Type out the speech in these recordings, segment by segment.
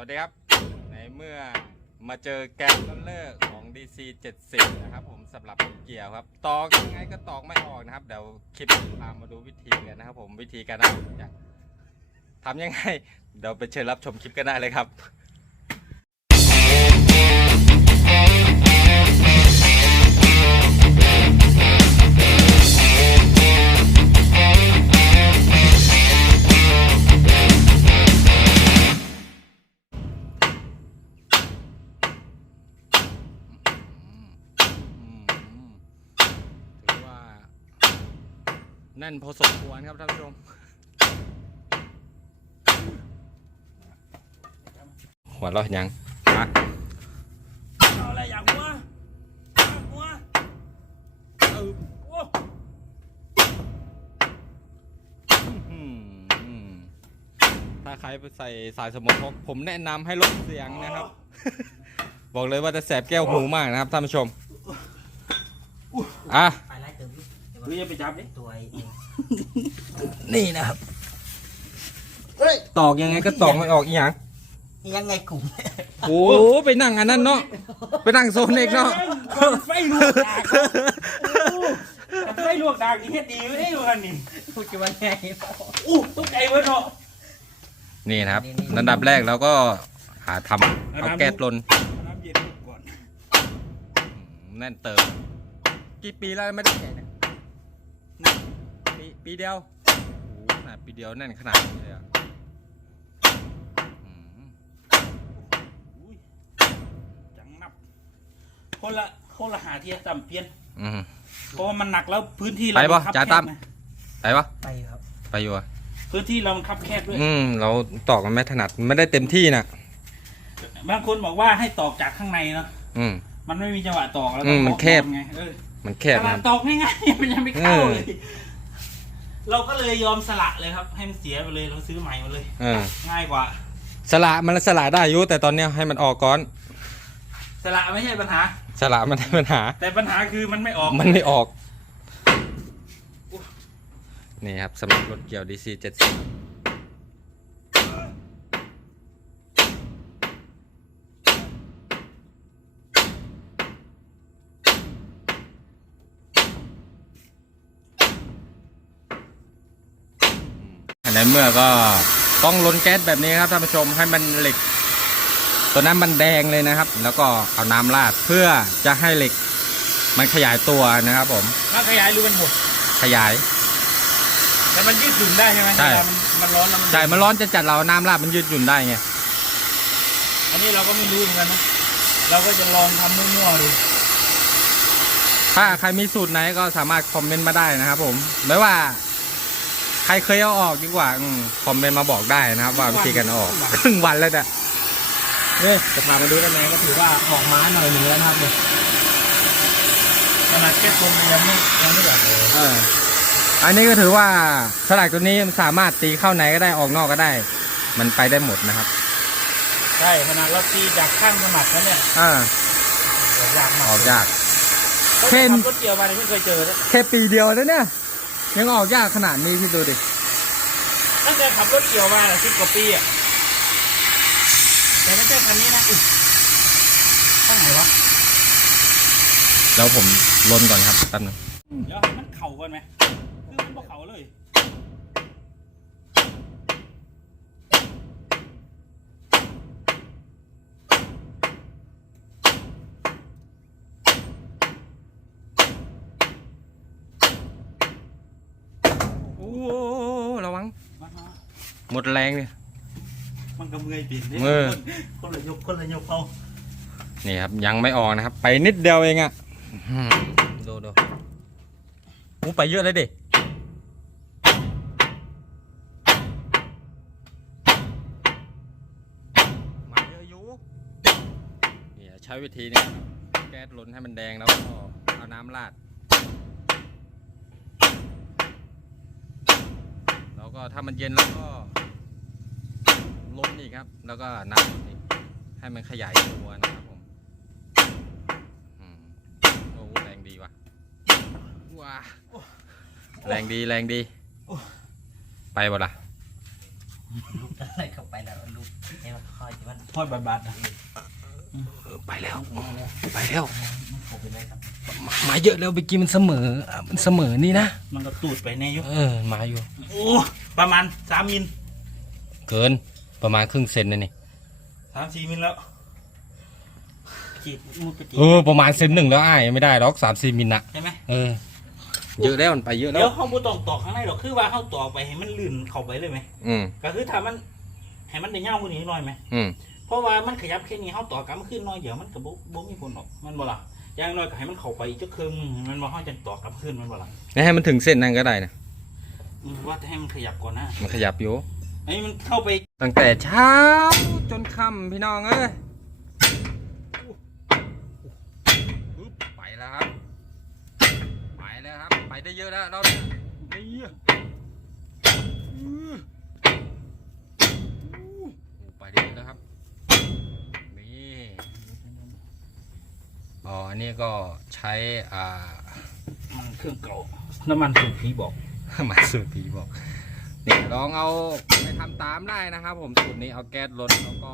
วัสดีครับ ในเมื่อมาเจอแกนลอนเลอร์ของ DC 70 นะครับผมสำหรับเกี่ยวครับ ตอกยังไงก็ตอกไม่ออกนะครับ เดี๋ยวคลิปพามาดูวิธีกันนะครับผมวิธีการทำยังไง เดี๋ยวไปเชิญรับชมคลิปกันได้เลยครับ แน่นพอสมควรครับท่านผู้ชมหัวเราะยังฮะเอาอะไรอย่างหัวอย่างหัวเออโอ้อืมถ้าใครไปใส่สายสมองพกผมแนะนำให้ลดเสียงนะครับ บอกเลยว่าจะแสบแก้วหูมากนะครับท่านผู้ชมอะไปไล่ เติมดิเดี๋ยวเฮ้ยอย่าไปจับดิตัวเองนี่นะครับตอกยังไงก็ตอกไม่ออกอีหยังยังไงกลุ่มโอ้โหไปนั่งอันนั้นเนาะไปนั่งโซนเอกเนาะไฟลวกดากไฟลวกดากนี่เฮ็ดดีไม่ได้วันนี้พูดกันว่าไงอู้ตกใจเว้ยเนาะนี่นะครับอันดับแรกเราก็หาทำเอาแก๊สลนน้ำเย็นก่อนแน่นเติม กี่ปีแล้วไม่ได้แกะเนี่ยนี่ ปีปีเดียวโอ้โหขนาดปีเดียวแน่นขนาดนี้เลยอะอืมอุ้ยจังนับ คนละคนละหาที่ต่ำเพี้ยนอืมเพราะว่ามันหนักแล้วพื้นที่เราไปปะมันคับจ่าตั้มแคบไงไปปะไปครับ ไปอยู่อะพื้นที่เรามันคับแคบด้วย อืม เราตอกมันไม่ถนัดมันไม่ได้เต็มที่นะบางคนบอกว่าให้ตอกจากข้างในเนาะ อืม มันไม่มีจังหวะตอกแล้วอืก็มมันตอกแคบ ไงเออมันแคขบนานะดตอกง่ายๆมันยังไม่เข้าเออเลย เราก็เลยยอมสละเลยครับให้มันเสียไปเลยเราซื้อใหม่มาเลยเออง่ายกว่า สละมันสละได้อยู่แต่ตอนเนี้ยให้มันออกก่อนสละไม่ใช่ปัญหา สละมันได้ปัญหา แต่ปัญหาคือมันไม่ออก มันไม่ออก นี่ครับสำหรับรถเกี่ยว DC 70 ในเมื่อก็ต้องล้นแก๊สแบบนี้ครับท่านผู้ชมให้มันเหล็ก ตัวนั้นมันแดงเลยนะครับ แล้วก็เอาน้ำราดเพื่อจะให้เหล็กมันขยายตัวนะครับผมถ้าขยายรูมันหดขยาย แต่มันยืดหยุ่นได้ใช่ไหมใช่เวลามันมันร้อนแล้วมันใช่มันร้อนจะจัดเราน้ำราดมันยืดหยุ่นได้ไงอันนี้เราก็ไม่รู้เหมือนกันนะเราก็จะลองทำมั่วๆดูถ้าใครมีสูตรไหนก็สามารถคอมเมนต์มาได้นะครับผมไม่ว่า ใครเคยเอาออกดีกว่าอืมคอมเมนต์มาบอกได้นะครับ ว่าวิธีการเอาออกครึ่งวันแล้วเนี่ยเนี่ยจะพามาดูได้ไหมก็ถือว่าออกม้าหน่อยหนึ่งแล้วนะครับเนี่ยขนาดแค่ลมมันยังไม่ยังไม่แบบเลยเอออันนี้ก็ถือว่าสลากตัวนี้มันสามารถตีเข้าไหนก็ได้ออกนอกก็ได้ มันไปได้หมดนะครับใช่ขนาดเราตีจากข้างสมัครแล้วเนี่ยอ่าออกยากมากออกยากเขาเช่นขับรถเกี่ยวมาเนี่ยไม่เคยเจอเลยแค่ปีเดียวแล้วเนี่ย ยังออกยากขนาดนี้พี่ดูดิตั้งแต่ขับรถเกี่ยวมาสิบกว่าปีอะแต่ไม่ใช่คันนี้นะอุ๊ยข้างไหนวะแล้วผมลนก่อนครับแป๊บนึงเดี๋ยวให้มันเข่าก่อนไหมคือมันบ่เข่าเลย ระวังมามาหมดแรงเนี่ยมันก็เมื่อยปีนเมื่อยคนละยกคนละยกเอานี่ครับยังไม่ออกนะครับ ไปนิดเดียวเองอะอืมดูดูอู้ไปเยอะเลยดิมาเยอะอยู่เนี่ยใช้วิธีนี้แก๊สล้นให้มันแดงแล้วก็เอาน้ำราด ก็ถ้ามันเย็นแล้วก็ล้นอีกครับ แล้วก็น้ำอีกให้มันขยายตัวนะครับผมอืมโอ้แรงดีว่ะว้าแรงดีแรงดี ไปบ่ล่ะลูกอะไรเข้าไปแล้วลูกให้มันคอยพอดบาดบาดนะไปแล้วไปแล้วหมาเยอะแล้วเมื่อกี้มันเสมออะมันเสมอนี่นะ มันก็ตูดไปแน่อยู่เออหมาอยู่โอ้ ประมาณสามมิลเกินประมาณครึ่งเซนนะนี่สามสี่มิลแล้วจีบมุดไปจีบเออประมาณเซนหนึ่งแล้วอ้ายไม่ได้หรอกสามสี่มิลนะใช่ไหมเออเยอะแล้วมันไปเยอะแล้เดี๋วยวเขาบุตองตอกข้างในหรอกคือว่าเขาตอกไปให้มันลื่นเข้าไปเลยไหมอืมก็คือถ้ามันให้มันได้เงากว่านี้หน่อยไหม อืมเพราะว่ามันขยับแค่นี้เขาต่อกลับขึ้นน้อยเดี๋ยวมันก็บ่บ่มีผลหรอกมันบ่ล่ะอย่างน้อยก็ให้มันเข้าไปอีกจักครึ่งมันบ่เขาจะต่อกลับขึ้นมันบ่ล่ะแล้วให้มันถึงเส้นนั้นก็ได้นะอืม ว่าจะให้มันขยับก่อนนะมันขยับอยู่ไอ้มันเข้าไป ตั้งแต่เช้าจนค่ำพี่น้องเอ้ยปึ๊บไปแล้วครับ ไปแล้วครับ ไปได้เยอะแล้วเราเนี่ยนี่อื้ออู้ไปได้เยอะแล้วครับ นี่อ๋ออันนี้ก็ใช้อ่ามันเครื่องเก่าน้ำมันสูบผีบอก หมาสูตรผีบอกเนี่ยลองเอาไปทำตามได้นะครับ ผมสูตรนี้เอาแก๊สลดแล้วก็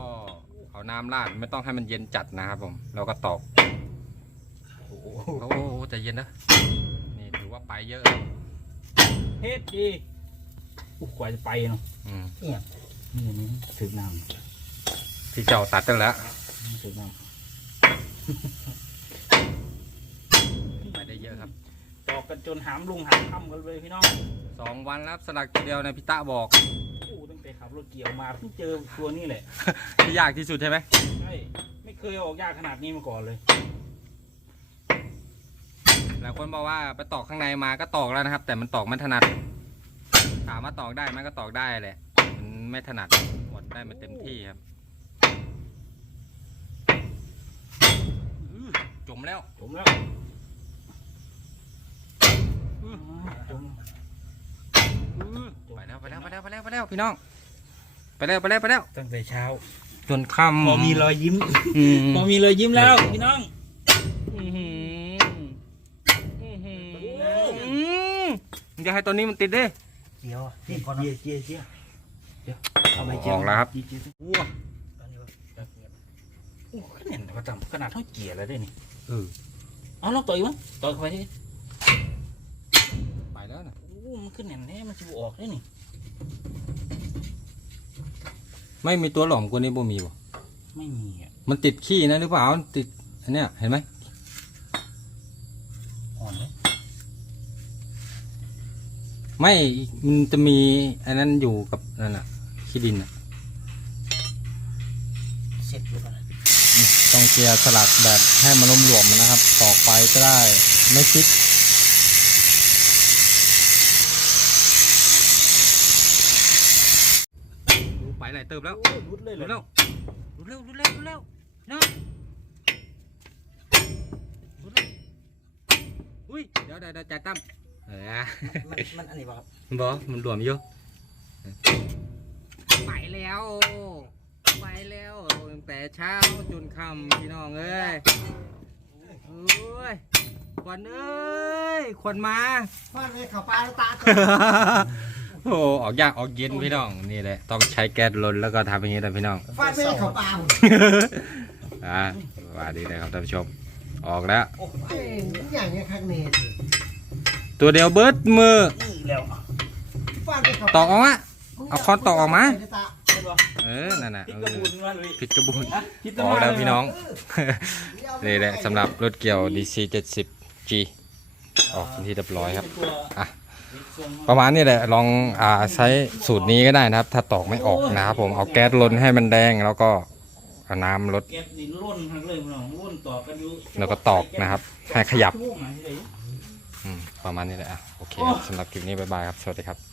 เอาน้ำราดไม่ต้องให้มันเย็นจัดนะครับผมแล้วก็ตอกโอ้โหโอ้โหใจเย็นนะนี่ถือว่าไปเยอะเฮ็ดดีอู้กว่าจะไปเนาะอืมนี่นี่ถึงน้ที่เจ้าตัดตั้งแล้วำถึงน้ไปได้เยอะครับำต อกกันจนหามลุงหามค่ำกันเลยพี่น้องสองวันแล้วสลักทีเดียวนะพี่ตะบอกอู้ตั้งแต่ขับรถเกี่ยวมาเพิ่งเจอตัวนี้แหละที่ยากที่สุดใช่ไหมใช่ไม่เคยออกยากขนาดนี้มาก่อนเลย หลายคนบอกว่าไปตอกข้างในมาก็ตอกแล้วนะครับ แต่มันตอกไม่ถนัดถามว่าตอกได้ไหมก็ตอกได้แหละมันไม่ถนัดหมดได้ไม่เต็มที่ครับอื้อจมแล้วผมแล้วจม ไปแล้วไปแล้วไปแล้วไปแล้วไปแล้วพี่น้อง ไปแล้วไปแล้วไปแล้วตั้งแต่เช้า จนค่ำพอมีรอยยิ้มอืมพอมีรอยยิ้มแล้วพี่น้องอื้อหืออื้อหือมึงจะให้ตัวนี้มันติดดิเจียวเจียวเจียวเจียวเจียวเจียวเอาไปเจีออกแล้วครับ เจียวเจียวว้าตอนนี้ว่าจะเกียร์โอ้ขนาดประจำขนาดเท่าเกียร์แล้วได้นี่เออเอาลองต่อยมั้งต่อยเข้าไปดิ ไปแล้วนะ โอ้ มันขึ้นแน่นแน่มันจะบออกได้นี่ไม่มีตัวหลอมกว่านี้บ่มีบ่ไม่มีอะมันติดขี้นะหรือเปล่ามันติดอันเนี้ยเห็นไหมอ่อนเลยไม่มันจะมีอันนั้นอยู่กับนั่นน่ะขี้ดินน่ะเสร็จอยู่แล้วต้องเจียร์สลัดแบบให้มันรวมๆมันนะครับตอกไปก็ได้ไม่คิด ไปไหนเติบแล้วโอ้รุดเลยรุเหรดอเร็วรุดเร็วรุดเร็วรุดเร็วเนาะรุดเร็วอุ้ยเดี๋ยวเดี๋ยวเดี๋ยวจ่ายตั้มเออมันมันอันนี้ป่ะครับบอมันรวมอยู่ไปแล้วไปแล้วตั้งแต่เช้าจนค่ำพี่น้องเอ้ยเอ้ยควันเอ้ยควันมาฟาดเลยเขาปลาตา โอ้ออกยากออกเย็นพี่น้องนี่แหละต้องใช้แก๊สลนแล้วก็ทำอย่างนี้นะพี่น้อง ฟาดไม่เขาปลาอ่าว่าดีนะครับท่านผู้ชม ออกแล้ว โอ้ยอย่างเงี้ยข้างเนตตัวเดียวเบิดมือนี่แล้วฟาดไม่เขาตอกออกมา เอาค้อนตอกออกมาเห็นป่ะเออนั่นน่ะพริกเอกระอบุนมาเลยผิดกระบุนนะคิดออกแล้วพี่น้องนี่นี่แหละสำหรับรถเกี่ยว DC 70G ออกเป็นที่เรียบร้อยครับอะ ประมาณนี้แหละลองอ่าใช้สูตรนี้ก็ได้นะครับ ถ้าตอกไม่ออกนะครับผมเอาแก๊สลนให้มันแดงแล้วก็เอาน้ำลดเก็บดินร่นทั้งเลยพี่น้องร่นตอกันอยู่แล้วก็ตอกนะครับให้ขยับ อืมประมาณนี้แหละอะโอเคครับสำหรับคลิปนี้บ๊ายบายครับ สวัสดีครับ